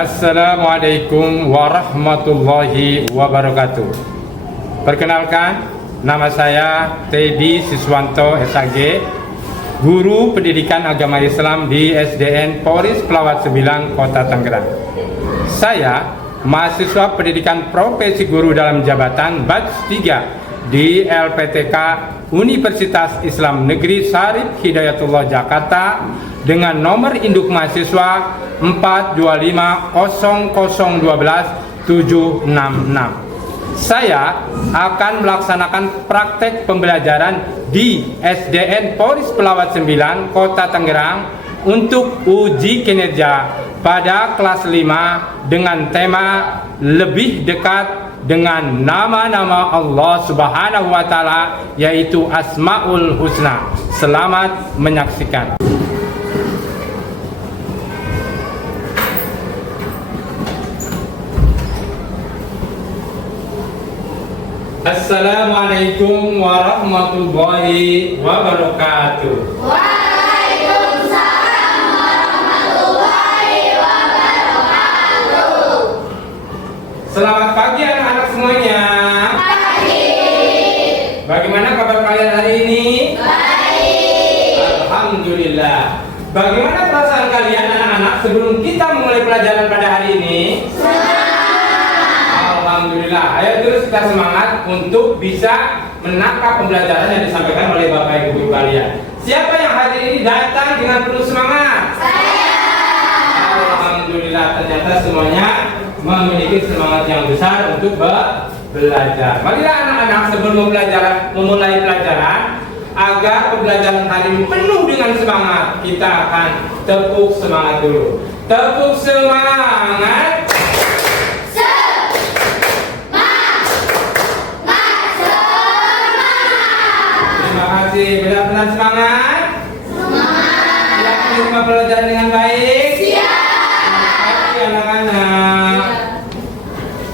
Assalamualaikum warahmatullahi wabarakatuh. Perkenalkan, nama saya Teddy Siswanto SAG, Guru Pendidikan Agama Islam di SDN Polri Pelawat 9 Kota Tangerang. Saya mahasiswa pendidikan profesi guru dalam jabatan batch 3 di LPTK Universitas Islam Negeri Syarif Hidayatullah Jakarta dengan nomor induk mahasiswa 4250012-766. Saya akan melaksanakan praktek pembelajaran di SDN Polri Pelawat 9 Kota Tangerang untuk uji kinerja pada kelas 5 dengan tema lebih dekat dengan nama-nama Allah Subhanahu wa Ta'ala, yaitu Asmaul Husna. Selamat menyaksikan. Assalamualaikum warahmatullahi wabarakatuh. Waalaikumsalam warahmatullahi wabarakatuh. Selamat pagi anak-anak semuanya. Pagi. Bagaimana kabar kalian hari ini? Baik. Alhamdulillah. Bagaimana perasaan kalian anak-anak sebelum kita memulai pelajaran pada hari ini? Alhamdulillah. Ayo terus kita semangat untuk bisa menangkap pembelajaran yang disampaikan oleh Bapak Ibu kalian. Siapa yang hari ini datang dengan penuh semangat? Saya. Alhamdulillah, ternyata semuanya memiliki semangat yang besar untuk belajar. Marilah anak-anak sebelum memulai pelajaran, agar pembelajaran hari ini penuh dengan semangat, kita akan tepuk semangat dulu. Tepuk semangat. Benar-benar semangat. Siap menerima pelajaran dengan baik. Siap anak-anak.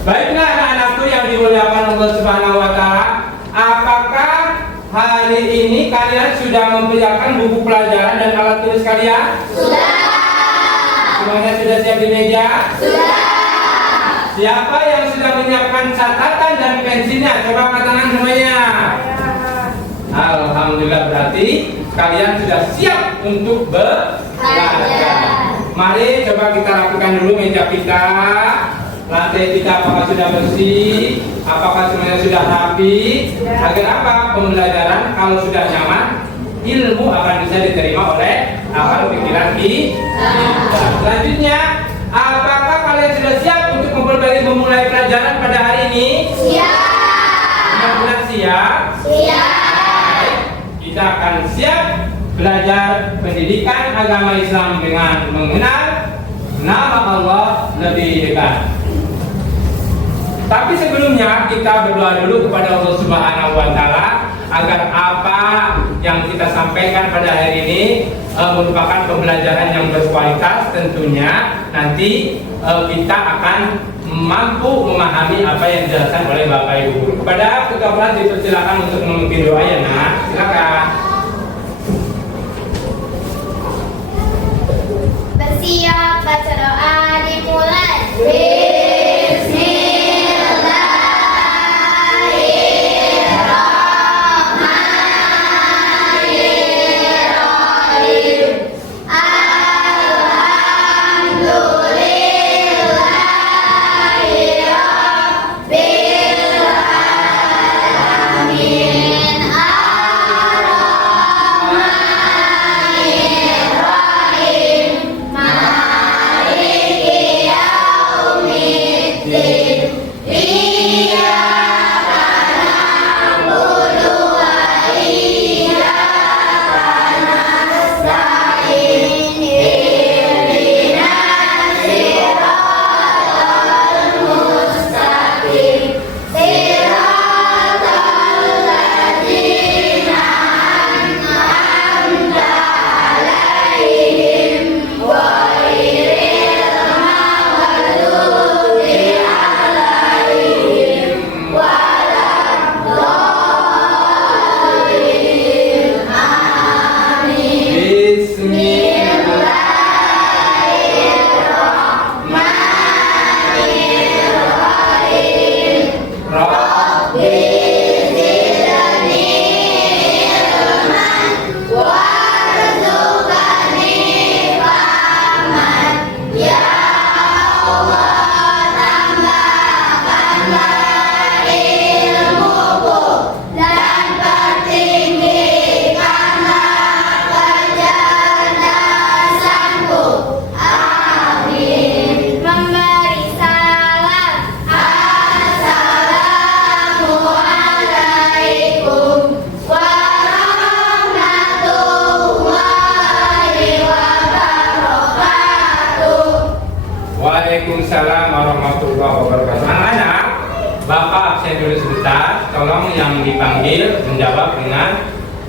Baiklah anak-anakku yang dimuliakan Allah Subhanahu wa Ta'ala, apakah hari ini kalian sudah mempersiapkan buku pelajaran dan alat tulis kalian? Sudah. Semuanya sudah siap di meja? Sudah. Siapa yang sudah menyiapkan catatan dan pensilnya? Coba angkat tangan semuanya. Alhamdulillah, berarti kalian sudah siap untuk belajar. Mari coba kita lakukan dulu meja kita. Lantai kita apakah sudah bersih? Apakah semuanya sudah rapi? Agar apa? Pembelajaran kalau sudah nyaman, ilmu akan bisa diterima oleh akal pikiran kita. Selanjutnya, apakah kalian sudah siap untuk memulai pelajaran pada hari ini? Siap. Benar-benar siap? Siap. Kita akan siap belajar pendidikan agama Islam dengan mengenal nama Allah lebih dekat. Tapi sebelumnya kita berdoa dulu kepada Allah Subhanahu wa Ta'ala agar apa yang kita sampaikan pada hari ini merupakan pembelajaran yang berkualitas. Tentunya nanti kita akan mampu memahami apa yang dijelaskan oleh Bapak Ibu Guru. Kepada ketua kelas dipersilakan untuk memimpin doa ya nak. Silakan. Bersiap, baca doa, dimulai. Bismillahirrahmanirrahim.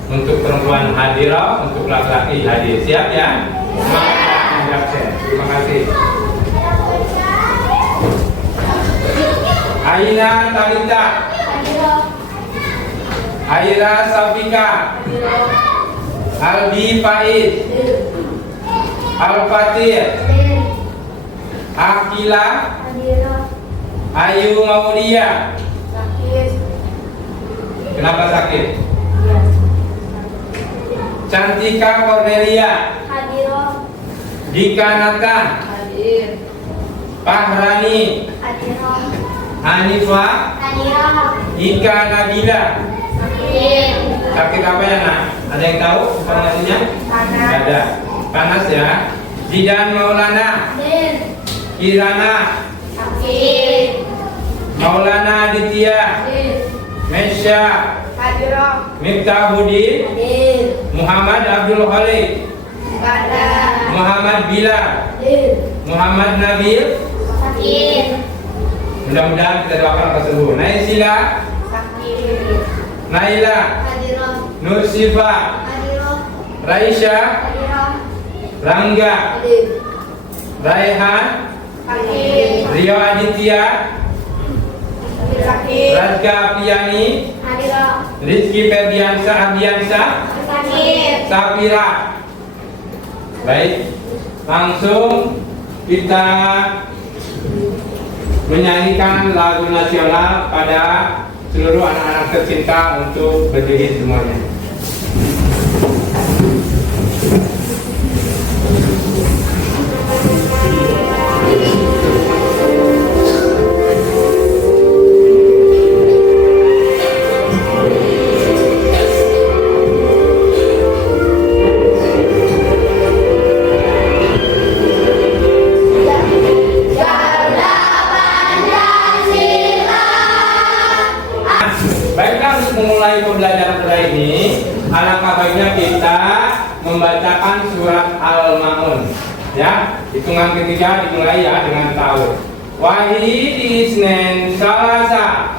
Untuk perempuan hadirah, untuk laki-laki hadir. Siap ya? Semangat. Terima kasih. Aina Talita, Aira Safika, Albi Faiz, Al-Fatih, Akila, Ayu Maulia. Kenapa sakit? Cantika Cornelia, Dika Nathan, Pahrani, Hanifa, Ika Nabila. Sakit apa ya nak? Ada yang tahu informasinya? Tidak ada. Panas ya. Zidan Maulana, Kirana, Maulana Aditya, Mesya, Miftahudin, Muhammad Abdul Khalid, Muhammad Bilal, Muhammad Nabil. Mudah-mudahan kita doakan kesembuh. Naisila, Naila, Nur Sifa, Raisya, Rangga, Raihan, Rio Aditya, Radka Piani, Rizky Ferdiansa Ardiansa, Safira. Baik, langsung kita menyanyikan lagu nasional pada seluruh anak-anak tercinta untuk berdiri semuanya. Memulai pembelajaran kita ini, alangkah baiknya kita membacakan surat Al-Ma'un. Ya, hitungan ketiga dimulai ya dengan tahu. Wahid Isnen Salasa.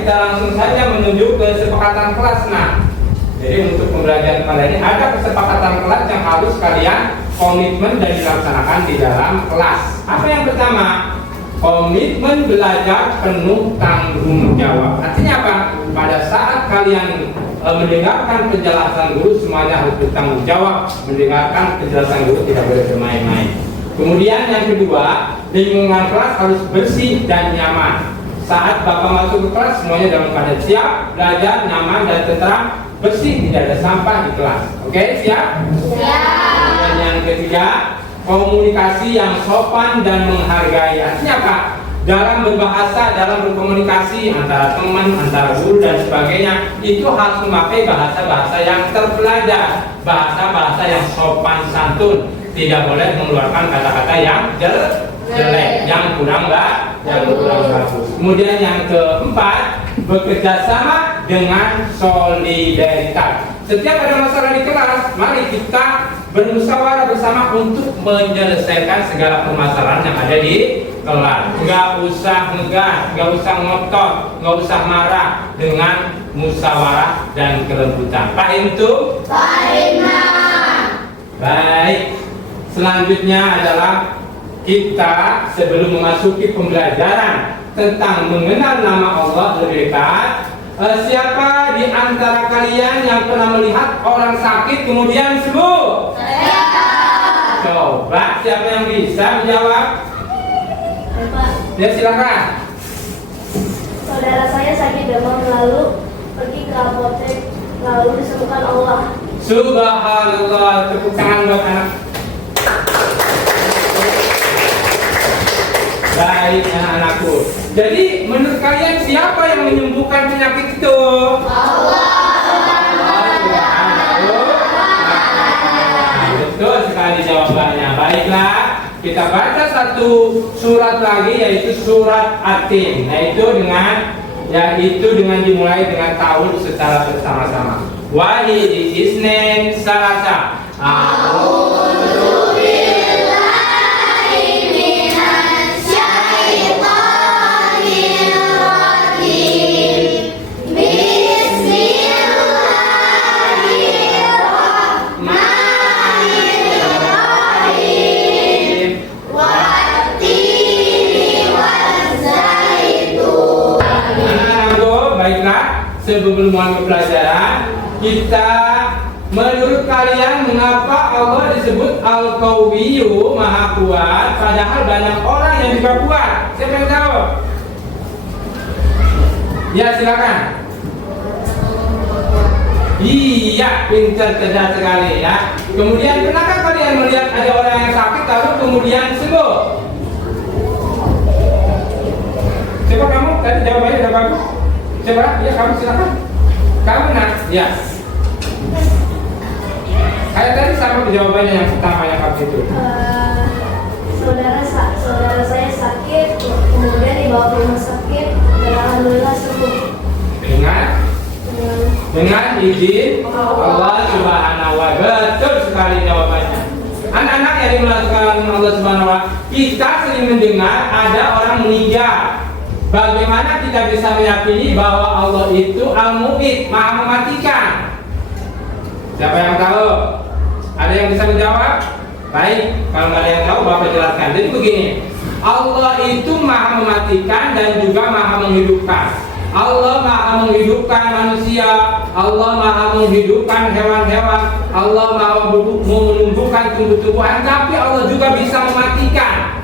Kita langsung saja menuju kesepakatan kelas. Nah, jadi untuk pembelajaran kali ini ada kesepakatan kelas yang harus kalian komitmen dan dilaksanakan di dalam kelas. Apa yang pertama? Komitmen belajar penuh tanggung jawab. Artinya apa? Pada saat kalian mendengarkan penjelasan guru, semuanya harus bertanggung jawab. Mendengarkan penjelasan guru tidak boleh bermain-main. Kemudian yang kedua, lingkungan kelas harus bersih dan nyaman. Saat Bapak masuk ke kelas, semuanya dalam keadaan siap, belajar, nyaman, dan tenteram, bersih, tidak ada sampah di kelas. Oke, siap? Siap. Dan yang ketiga, komunikasi yang sopan dan menghargai. Artinya apa? Dalam berbahasa, dalam berkomunikasi antara teman, antara guru, dan sebagainya, itu harus memakai bahasa-bahasa yang terpelajar, bahasa-bahasa yang sopan santun. Tidak boleh mengeluarkan kata-kata yang jelek, yang kurang bagus. Kemudian yang keempat, bekerja sama dengan solidaritas. Setiap ada masalah di kelas, mari kita bermusyawarah bersama untuk menyelesaikan segala permasalahan yang ada di kelas. Nggak usah ngegas, nggak usah ngotot, nggak usah marah, dengan musyawarah dan kelembutan. Paham tuh? Paham. Baik. Selanjutnya adalah kita sebelum memasuki pembelajaran tentang mengenal nama Allah lebih dekat, siapa di antara kalian yang pernah melihat orang sakit kemudian sembuh? Saya. Coba siapa yang bisa menjawab? Ya silakan. Saudara saya sakit demam lalu pergi ke apotek lalu disembuhkan Allah. Subhanallah, tepuk tangan buat anak. Baik anak-anakku. Jadi menurut kalian siapa yang menyembuhkan penyakit itu? Allah. Betul sekali jawabannya. Baiklah. kita baca satu surat lagi, yaitu surat At-Tin, yaitu dengan dimulai dengan ta'awudz secara bersama-sama. Wahid isnin salasa. A'udzu billahi minasy syaithanir rajim. Bismillahirrahmanirrahim. Wattini wazzaitun. Baiklah, sebelum mulai pelajaran, kita menurut kalian mengapa Allah disebut Al-Qawiyyu, Maha Kuat, padahal banyak orang yang juga kuat? Siapa yang tahu? Ya, silakan. Iya, pintar, cerdas sekali ya. Kemudian pernahkah kalian melihat ada orang yang sakit lalu kemudian sembuh? Coba kamu tadi jawabannya udah bagus. Coba, ya kamu silakan. Kamu nak, ya. Kayak tadi sama jawabannya yang pertama yang kamu itu. Saudara saya sakit, kemudian dibawa ke rumah sakit dan alhamdulillah sembuh. Dengan izin Allah Subhanahu wa Ta'ala. Betul sekali jawabannya. Anak-anak yang dimuliakan Allah Subhanahu wa Ta'ala, kita sering mendengar ada orang meninggal. Bagaimana kita bisa meyakini bahwa Allah itu Al-Mu'id, Maha mematikan? Siapa yang tahu? Ada yang bisa menjawab? Baik, kalau nggak ada yang tahu, Bapak jelaskan. Jadi begini, Allah itu Maha mematikan dan juga Maha menghidupkan. Allah Maha menghidupkan manusia, Allah Maha menghidupkan hewan-hewan, Allah Maha menumbuhkan tumbuh-tumbuhan, tapi Allah juga bisa mematikan.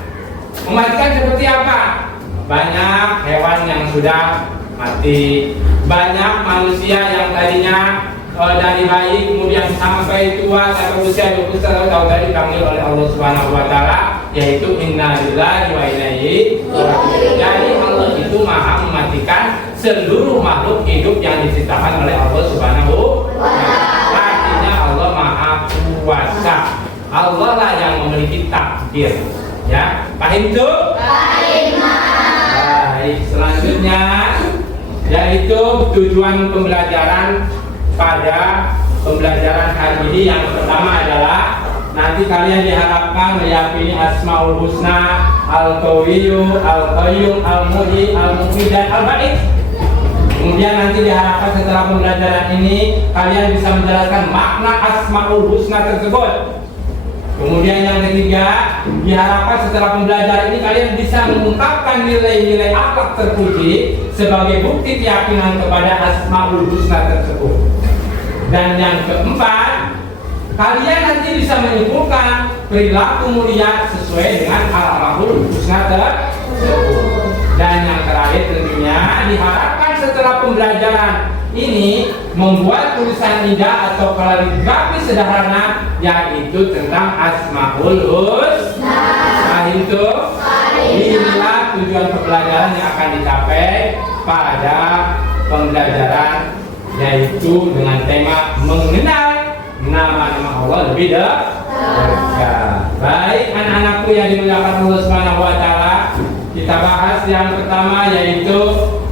Mematikan seperti apa? Banyak hewan yang sudah mati, banyak manusia yang tadinya dari bayi kemudian sampai tua sampai usia 21 tahun tadi dipanggil oleh Allah Subhanahu wa Ta'ala, yaitu inna lillahi wa inna ilaihi raji'un. Jadi Allah itu Maha mematikan seluruh makhluk hidup yang diciptakan oleh Allah Subhanahu wa Ta'ala. Artinya Allah Maha kuasa. Allah lah yang memiliki takdir. Ya, paham itu? Paham. Baik, selanjutnya yaitu tujuan pembelajaran pada pembelajaran hari ini. Yang pertama adalah nanti kalian diharapkan meyakini Asmaul Husna, Al-Qawiyyu, Al-Qayyum, Al-Muhyi, Al-Muqid, dan Al-Ba'id. Kemudian nanti diharapkan setelah pembelajaran ini kalian bisa menjelaskan makna Asmaul Husna tersebut. Kemudian yang ketiga, diharapkan setelah pembelajaran ini kalian bisa mengungkapkan nilai-nilai akhlak terpuji sebagai bukti keyakinan kepada Asmaul Husna tersebut. Dan yang keempat, kalian nanti bisa menyimpulkan perilaku mulia sesuai dengan Al-Asmaul Husna tersebut. Dan yang terakhir tentunya diharapkan setelah pembelajaran ini membuat tulisan indah atau kaligrafi sederhana yaitu tentang Asmaul Husna. Nah itu inilah tujuan pembelajaran yang akan dicapai pada pembelajaran, yaitu dengan tema mengenal nama-nama Allah lebih dekat. Baik anak-anakku yang dimuliakan Allah Subhanahu wa Ta'ala, kita bahas yang pertama yaitu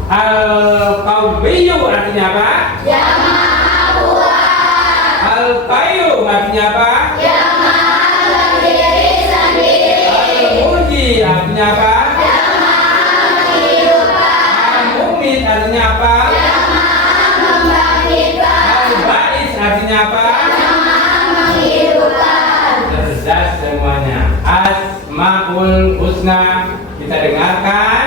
Al-Qawiyyu artinya apa? Yang Maha Kuat. Al-Qayyum artinya apa? Yang Maha berdiri sendiri. Al-Muhyi artinya apa? Yang Maha menghidupkan. Al-Mu'min artinya apa? Yang Maha membangkitkan. Al-Ba'is artinya apa? Yang Maha menghidupkan. Cerdas semuanya. Asmaul Husna. Kita dengarkan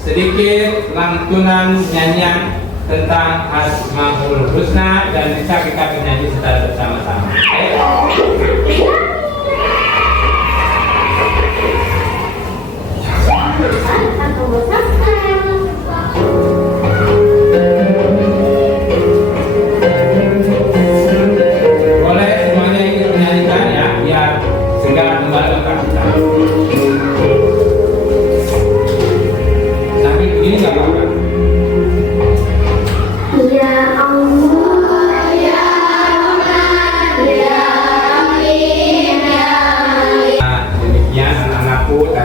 sedikit lantunan nyanyian tentang Asmaul Husna dan bisa kita bernyanyi secara bersama-sama. Boleh semuanya ikut menyanyikan ya, biar segera kembali ke kita. Tapi begini nggak apa-apa. Ya Allah, ya Rahman, ya Rahim, ya Malik. Nah, demikian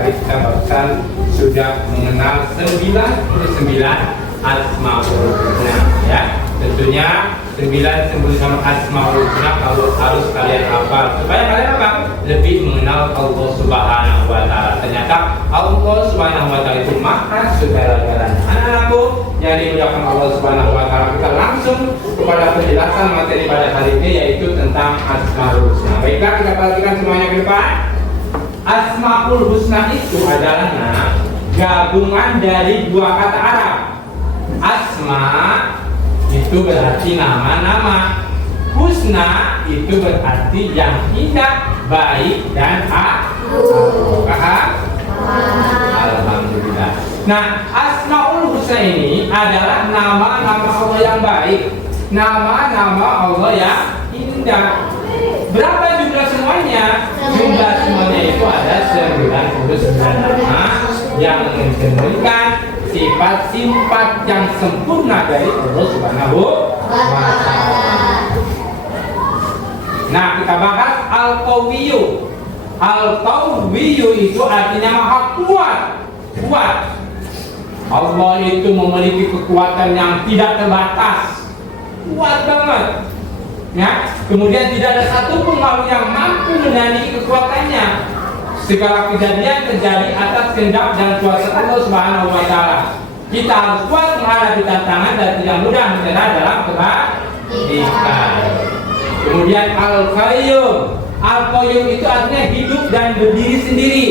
sekali kita barusan sudah mengenal 99 Asmaul Husna ya. Tentunya 99 Asmaul Husna kalau harus kalian hafal supaya kalian apa? Lebih mengenal Allah Subhanahu wa taala. Ternyata Allah Subhanahu wa taala itu maha segala-galanya. Anak-anakku yang dimuliakan Allah Subhanahu wa taala, kita langsung kepada penjelasan materi pada hari ini, yaitu tentang Asmaul Husna. Baiklah, kita perhatikan semuanya ke depan. Asmaul Husna itu adalah gabungan dari dua kata Arab. Asma itu berarti nama-nama, husna itu berarti yang indah, baik, dan paham? Alhamdulillah. Nah, Asmaul Husna ini adalah nama-nama Allah yang baik, nama-nama Allah yang indah. Berapa jumlah semuanya? Jumlah semuanya itu ada 99 nama yang mencerminkan sifat-sifat yang sempurna dari Allah Subhanahu wa taala. Nah, kita bahas Al-Qawiyyu. Al-Qawiyyu itu artinya maha kuat. Kuat. Allah itu memiliki kekuatan yang tidak terbatas. Kuat banget. Ya, kemudian tidak ada satupun makhluk yang mampu menandingi kekuatannya. Segala kejadian terjadi atas kehendak dan kuasa Allah Subhanahu wa taala. Kita harus kuat menghadapi tantangan dan tidak mudah menyerah dalam kebaikan. Kemudian Al-Qayyum. Al-Qayyum itu artinya hidup dan berdiri sendiri.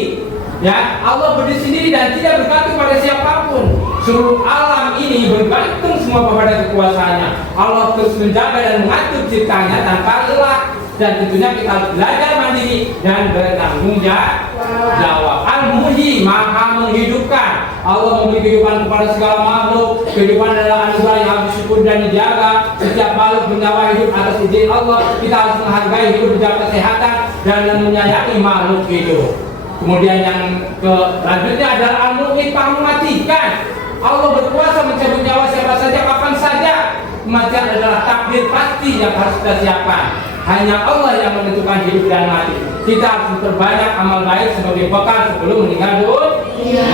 Ya, Allah berdiri sendiri dan tidak bergantung pada siapapun. Seluruh alam ini bergantung semua kepada kekuasaannya. Allah terus menjaga dan mengatur ciptanya tanpa lelah. Dan tentunya kita harus belajar mandiri dan bertanggung jawab. Al-Muhyi, maha menghidupkan. Allah memberi kehidupan kepada segala makhluk. Kehidupan adalah anugerah yang harus disyukur dan dijaga. Setiap makhluk bernyawa hidup atas izin Allah. Kita harus menghargai hidup, menjaga kesehatan dan menyayangi makhluk itu. Kemudian yang selanjutnya adalah Al-Mu'min, maha mematikan. Allah berkuasa mencabut nyawa siapa saja, kapan saja. Kematian adalah takdir pasti yang harus kita siapkan. Hanya Allah yang menentukan hidup dan mati. Kita harus memperbanyak amal baik sebagai bekal sebelum meninggal dunia.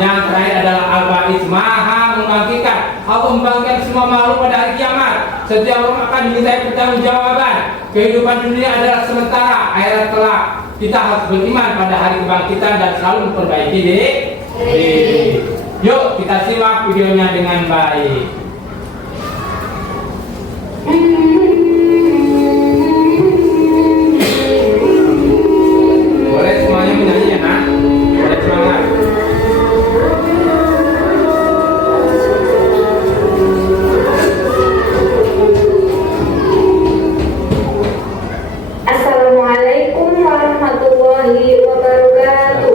Yang terakhir adalah Al-Ba'its, maha membangkitkan. Allah membangkitkan semua makhluk pada hari kiamat. Setiap orang akan dimintai pertanggungjawaban. Kehidupan dunia adalah sementara, akhirat kelak. Kita harus beriman pada hari kebangkitan dan selalu memperbaiki diri. Yuk kita simak videonya dengan baik. Boleh semuanya menyanyi ya, nak? Boleh semangat. Assalamualaikum warahmatullahi wabarakatuh.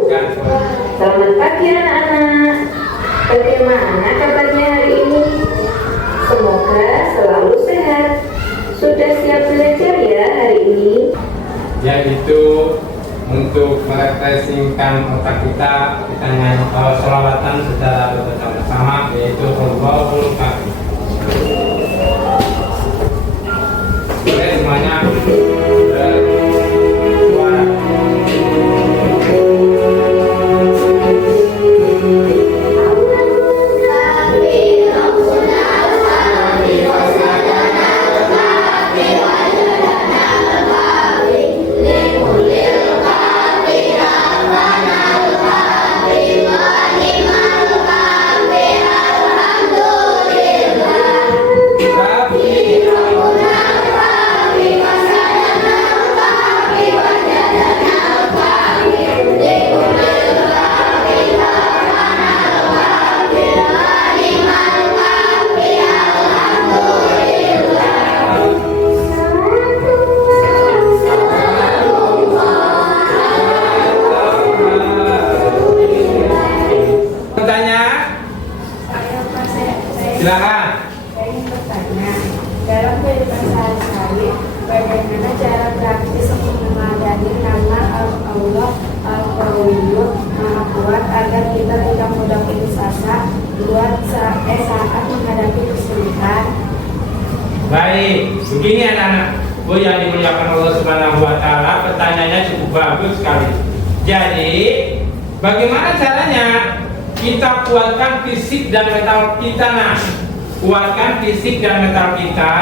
Selamat pagi anak-anak. Bagaimana kabarnya hari ini? Semoga selalu sehat. Sudah siap belajar ya hari ini? Yaitu untuk merefreshingkan otak kita nyanyi sholawatan secara bersama-sama, yaitu Allahul Karim. Boleh semuanya bersuara. Silakan. Saya ingin bertanya, dalam kehidupan sehari-hari, bagaimana cara praktis untuk memadani nama Allah Al-Qawiyyu Maha Kuat agar kita tidak mudah putus asa saat menghadapi kesulitan? Baik, begini anak-anak yang dimuliakan Allah Subhanahu wa taala, pertanyaannya cukup bagus sekali. Jadi, Bagaimana caranya? Kita kuatkan fisik dan mental kita. Nah, kuatkan fisik dan mental kita.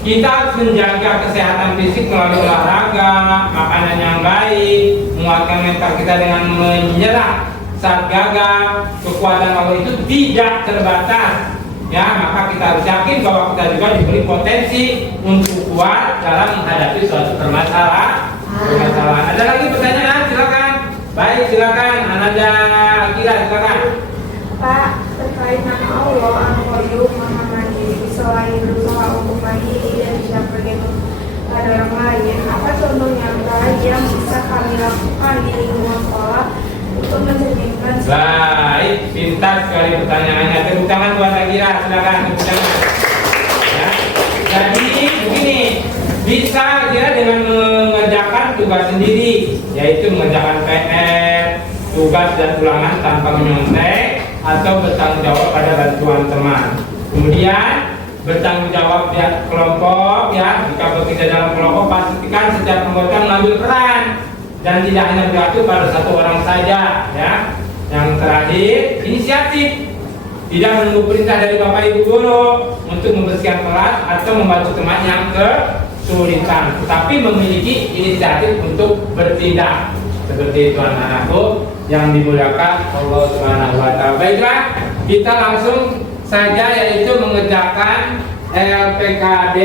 Kita harus menjaga kesehatan fisik melalui olahraga, makanan yang baik, menguatkan mental kita dengan menyerah saat gagal. Kekuatan Allah itu tidak terbatas. Ya, maka kita harus yakin bahwa kita juga diberi potensi untuk kuat dalam menghadapi suatu permasalahan. Ada lagi pertanyaan? Silakan. Baik, silakan. Ananda Akila, silakan. Pak, terkait nama Allah Al-Qayyum Maha Mandiri, selain berusaha untuk mandiri dan tidak bergantung pada orang lain, apa contoh nyata yang bisa kami lakukan di lingkungan sekolah untuk mencerminkan? Baik, pintar sekali pertanyaannya. Tepuk tangan buat Akila, silakan. Tepuk tangan. Ya. Jadi begini, bisa kira dengan mengerjakan tugas sendiri, yaitu mengerjakan PR, tugas dan ulangan tanpa menyontek, atau bertanggung jawab pada bantuan teman. Kemudian bertanggung jawab di kelompok, ya, jika bekerja dalam kelompok pastikan setiap anggota mengambil peran dan tidak hanya bergantung pada satu orang saja, ya. Yang terakhir, inisiatif, tidak menunggu perintah dari bapak ibu guru untuk membersihkan kelas atau membantu teman yang kesulitan, tetapi memiliki inisiatif untuk bertindak. Seperti itu anak-anakku yang dimuliakan Allah Subhanahu wa Ta'ala. Baiklah, kita langsung saja yaitu mengerjakan LPKD,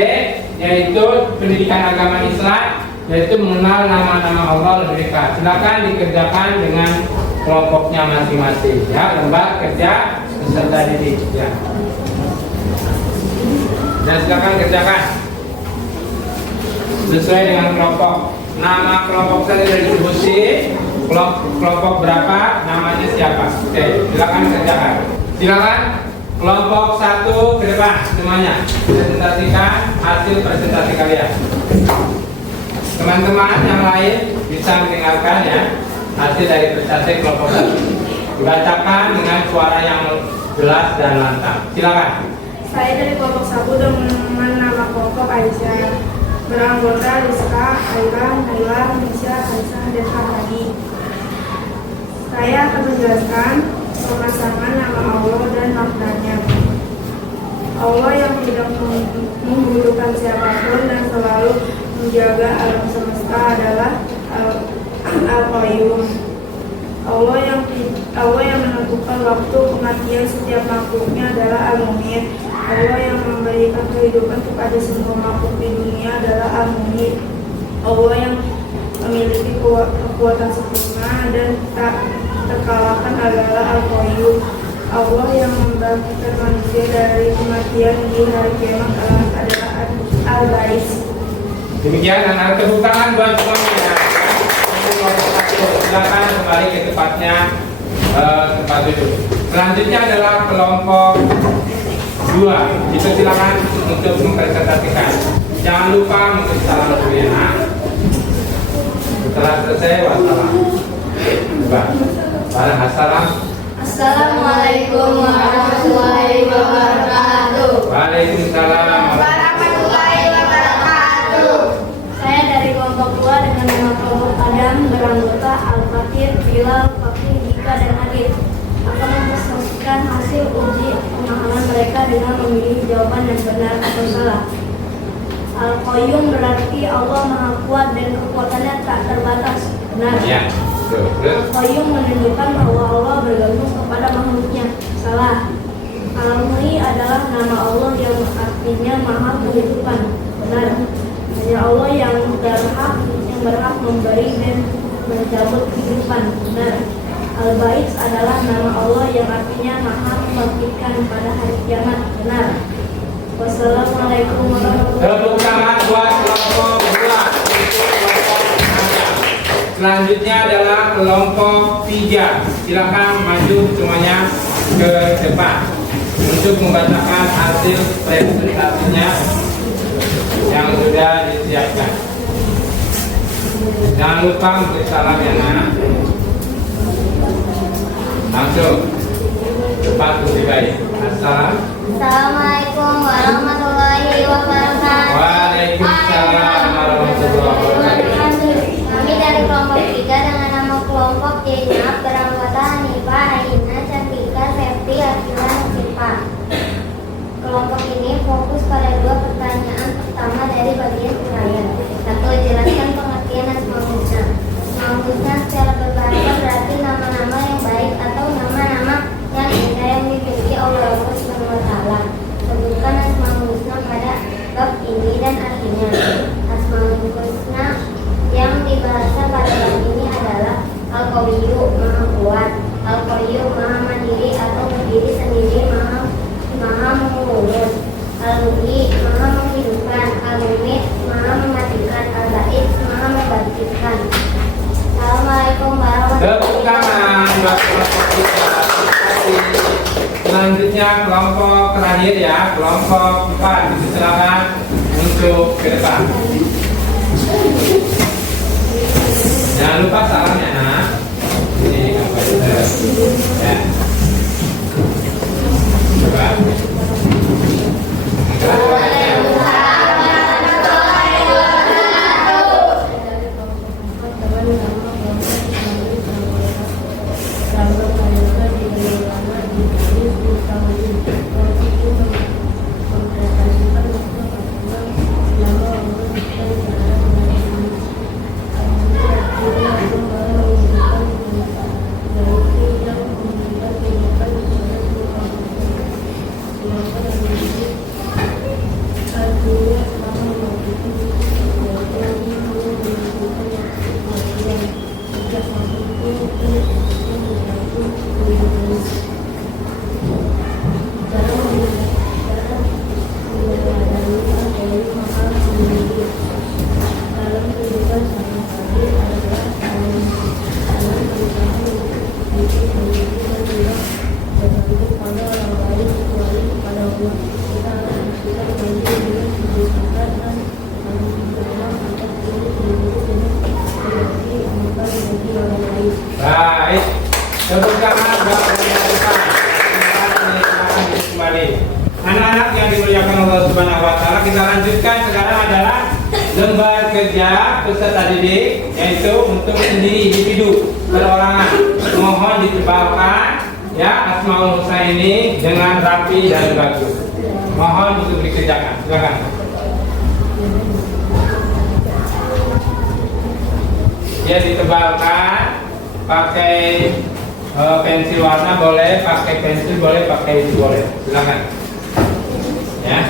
yaitu pendidikan agama Islam, yaitu mengenal nama-nama Allah lebih dekat. Silakan dikerjakan dengan kelompoknya masing-masing, ya, lembar kerja peserta didik, ya. Dan silakan kerjakan sesuai dengan kelompok. Nama kelompok saya sudah distribusi. Kelompok berapa? Namanya siapa? Oke, silakan kerjakan. Silakan kelompok 1 ke depan semuanya. Presentasikan hasil presentasi kalian. Teman-teman yang lain bisa mendengarkan, ya, hasil dari presentasi kelompok 1. Dibacakan dengan suara yang jelas dan lantang. Silakan. Saya dari kelompok 1 dengan nama kelompok Aisyah. Beranggota Rizka, Aira, Naila, Nisha, Aisyah, dan Farhani. Saya akan menjelaskan pemasangan nama Allah dan maknanya. Allah yang tidak membutuhkan siapapun dan selalu menjaga alam semesta adalah Al-Qayyum. Allah yang menentukan waktu kematian setiap makhluknya adalah Al-Mumit. Allah yang memberikan kehidupan kepada semua makhluk di dunia adalah Al-Muhyi. Allah yang memiliki kekuatan sempurna dan tak terkalahkan adalah Al-Qayyum. Allah yang membangkitkan manusia dari kematian di hari kiamat adalah Al-Ba'its. Demikian anak, tepuk tangan buat semuanya. Silakan kembali ke tempatnya, tempat duduk. Selanjutnya adalah kelompok 2. Kita silakan untuk mempresentasikan. Jangan lupa memberi salam dulu, ya. Setelah selesai, wassalam. Coba, bareng assalam. Assalamualaikum warahmatullahi wabarakatuh. Waalaikumsalam Warahmatullahi wabarakatuh. Saya dari kelompok 2 dengan nama kelompok Adam, beranggota Al-Fakir, Bilal, Fakir, Dika, dan Adit. Akan mempresentasikan hasil uji pemahaman mereka dengan memilih jawaban yang benar atau salah. Al-Qayyum berarti Allah Maha Kuat dan kekuatannya tak terbatas. Benar. Ya. Al-Qayyum menunjukkan bahwa Allah bergantung kepada makhluknya. Salah. Al-Muhyi adalah nama Allah yang artinya Maha Menghidupkan. Benar. Hanya Allah yang berhak memberi dan mencabut kehidupan. Benar. Al-Ba'its adalah nama Allah yang artinya Maha Membangkitkan pada hari kiamat. Benar. Wassalamualaikum warahmatullahi Tepuk tangan buat kelompok 2. Selanjutnya adalah kelompok 3. Silakan maju semuanya ke depan untuk membacakan hasil presentasinya yang sudah disiapkan. Jangan lupa memberi salam, ya, nak. Langsung cepat lebih baik. Assalamualaikum warahmatullahi wabarakatuh. Waalaikumsalam warahmatullahi wabarakatuh. Kami dari kelompok 3 dengan nama kelompok Jenab, kuat. Al-Qayyum maha mandiri atau berdiri sendiri, maha mengurus. Al-Muhyi maha menghidupkan. Al-Mumit maha mematikan. Al-Ba'id maha membangkitkan. Assalamualaikum warahmatullahi wabarakatuh. Selanjutnya kelompok terakhir ya, kelompok 4. Silakan untuk ke depan. Jangan lupa salamnya, nak. Ini komputer. Ya. Coba. Baik, tepuk tangan buat peserta. Kembali. Anak-anak yang dimuliakan Allah Subhanahu wa taala, kita lanjutkan sekarang adalah lembar kerja peserta didik, yaitu untuk sendiri individu perorangan. Mohon ditebalkan ya Asmaul Husna ini dengan rapi dan bagus. Mohon untuk dikerjakan. Silakan. Dia ditebalkan pakai pensil warna boleh, pakai pensil boleh, pakai itu boleh. Silakan. Ya.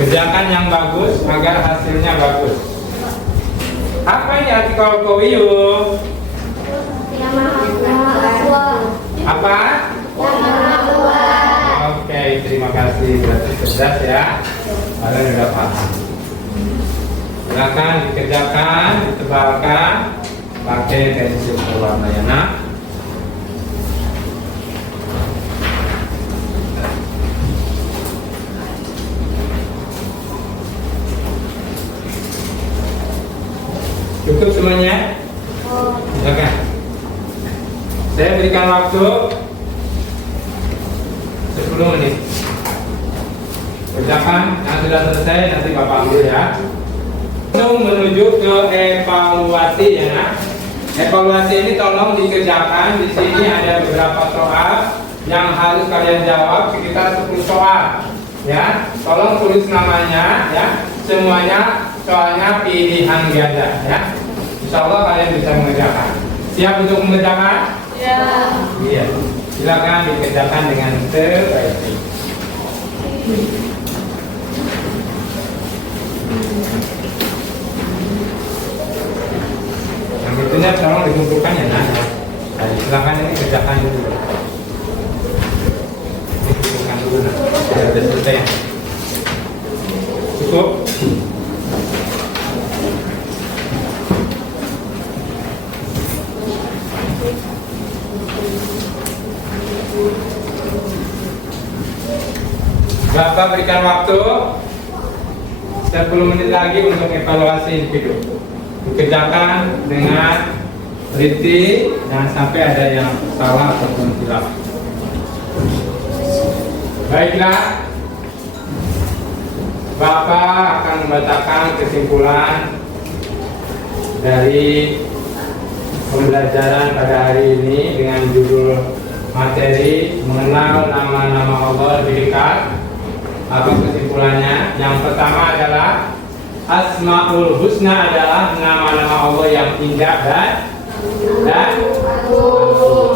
Kerjakan yang bagus agar hasilnya bagus. Apa ini artikel Qawiyyum? Yang maha kuat. Apa? Yang maha kuat. Oke, terima kasih. Berarti cerdas ya. Kalian sudah paham. Silakan dikerjakan, ditebalkan pakai pensil berwarna ya, nak. Cukup semuanya? Silakan. Saya berikan waktu 10 menit. Kerjakan yang sudah selesai nanti Bapak ambil ya. Menuju ke evaluasi ya, nak. Evaluasi ini tolong dikerjakan. Di sini ada beberapa soal yang harus kalian jawab, sekitar 10 soal. Ya, tolong tulis namanya ya. Semuanya soalnya pilihan ganda ya. Insya Allah kalian bisa mengerjakan. Siap untuk mengerjakan? Ya. Iya. Silakan dikerjakan dengan sebaik-baiknya. Yang itunya tolong dikumpulkan ya, nak. Silakan ini kerjakan dulu. Dikumpulkan dulu, nak. Sudah selesai. Cukup. Bapak berikan waktu 10 menit lagi untuk evaluasi individu. Dikerjakan dengan teliti, jangan sampai ada yang salah ataupun hilaf. Baiklah, Bapak akan membacakan kesimpulan dari pembelajaran pada hari ini dengan judul materi mengenal nama-nama Allah lebih dekat. Apa kesimpulannya? Yang pertama adalah Asmaul Husna adalah nama-nama Allah yang indah dan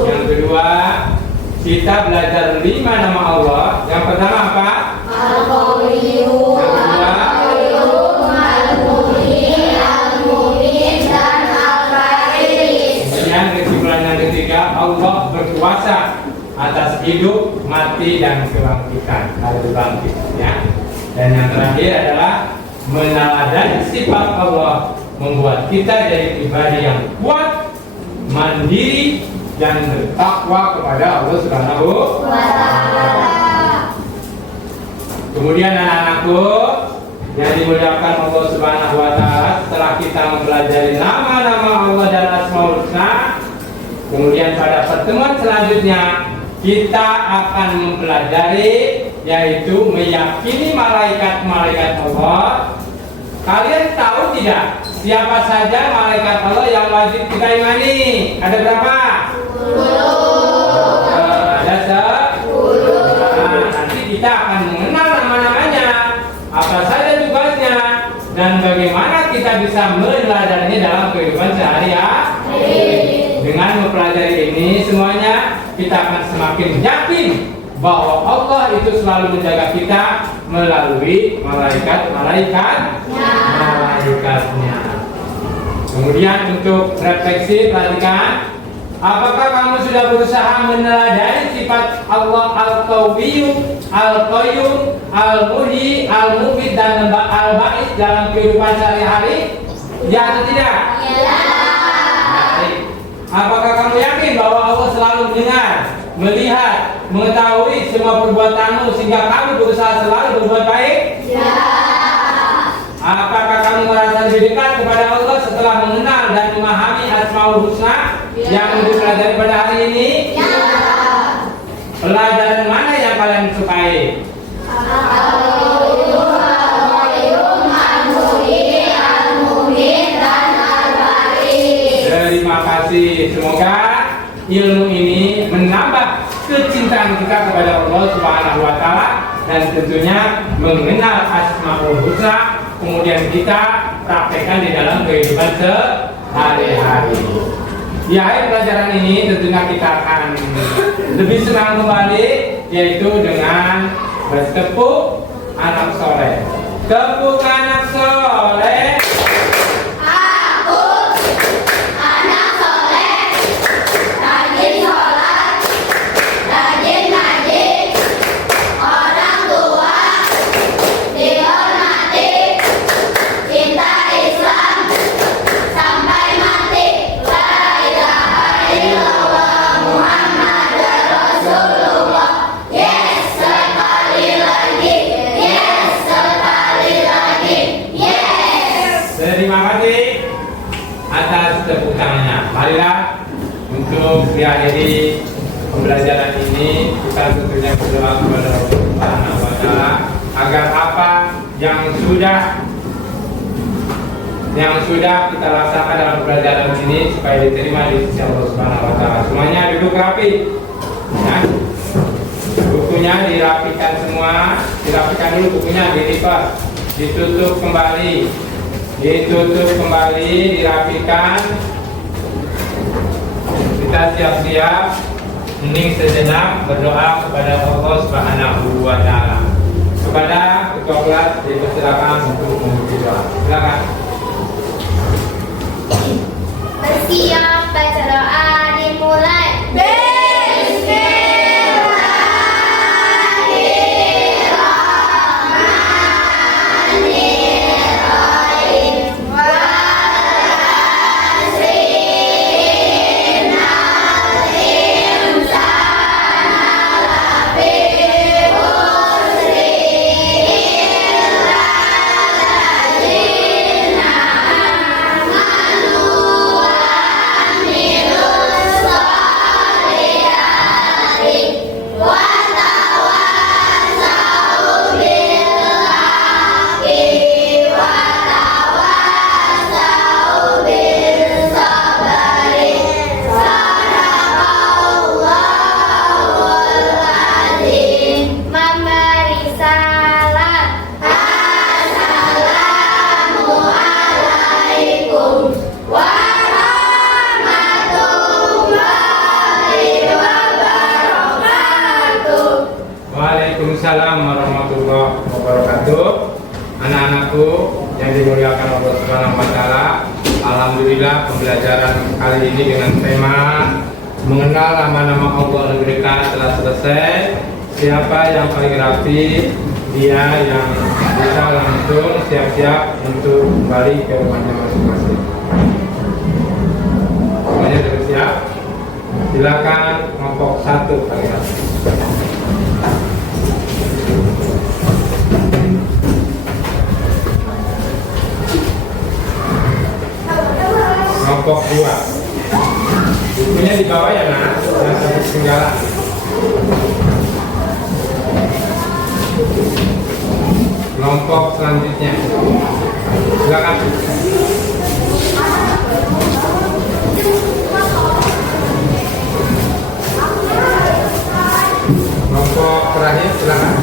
yang kedua, kita belajar 5 nama Allah. Yang pertama apa? Al-Qawiyyum, Al-Qayyum, mati dan kebangkitan, hari bangkit ya. Dan yang terakhir adalah meneladani sifat Allah, membuat kita jadi pribadi yang kuat, mandiri dan bertakwa kepada Allah Subhanahu wa Ta'ala. Kemudian anak-anakku yang dimuliakan Allah Subhanahu wa Ta'ala, setelah kita mempelajari nama-nama Allah dan Asmaul Husna, kemudian pada pertemuan selanjutnya kita akan mempelajari yaitu meyakini malaikat-malaikat Allah. Kalian tahu tidak siapa saja malaikat Allah yang wajib kita imani? Ada berapa? 10. Ada 10. Nah, nanti kita akan mengenal nama-namanya, apa saja tugasnya, dan bagaimana kita bisa meneladaninya dalam kehidupan sehari-hari. Dengan mempelajari ini semuanya, kita akan semakin yakin bahwa Allah itu selalu menjaga kita melalui malaikatnya. Kemudian untuk refleksi, perhatikan, apakah kamu sudah berusaha meneladani sifat Allah Al-Qawiyyu, Al-Qayyum, Al-Muhyi, Al-Mumit dan Al-Ba'is dalam kehidupan sehari-hari? Ya atau tidak? Ya. Apakah kamu yakin bahwa Allah selalu mendengar, melihat, mengetahui semua perbuatanmu sehingga kamu berusaha selalu berbuat baik? Ya. Apakah kamu merasa lebih dekat kepada Allah setelah mengenal dan memahami Asmaul Husna yang dipelajari pada hari ini? Ya. Pelajaran mana yang kalian sukai? Terima kasih. Semoga ilmu ini menambah kecintaan kita kepada Allah Subhanahu wa Ta'ala dan tentunya mengenal Asmaul Husna, kemudian kita praktekkan di dalam kehidupan sehari-hari. Di akhir pelajaran ini tentunya kita akan lebih senang kembali, yaitu dengan bertepuk anak soleh. Tepuk anak soleh. Tepuk tangannya. Marilah untuk diakhiri pembelajaran ini kita tentunya berdoa kepada Allah Subhanahu wa Ta'ala agar apa yang sudah kita laksanakan dalam pembelajaran ini supaya diterima di sisi Allah Subhanahu wa Ta'ala. Semuanya duduk rapi. Ya. Bukunya dirapikan semua, dirapikan dulu bukunya, dilipat, ditutup kembali. Dirapikan. Kita siap-siap hening sejenak berdoa kepada Allah Subhanahu wa Ta'ala. Kepada ketua kelas dipersilakan untuk memulai doa. Silakan. Bersiap baca doa dimulai. Waalaikumsalam warahmatullahi wabarakatuh. Anak-anakku yang dimuliakan Allah Subhanahu wa Ta'ala, alhamdulillah pembelajaran kali ini dengan tema mengenal nama-nama Allah lebih dekat telah selesai. Siapa yang paling rapi, dia yang bisa langsung siap-siap untuk kembali ke rumahnya masing-masing. Semuanya sudah siap? Silakan kelompok 1 kalian. Kelompok 2. Bukunya di bawah ya nak, jangan sampai ketinggalan. Kelompok selanjutnya, silakan. Kelompok terakhir, silakan.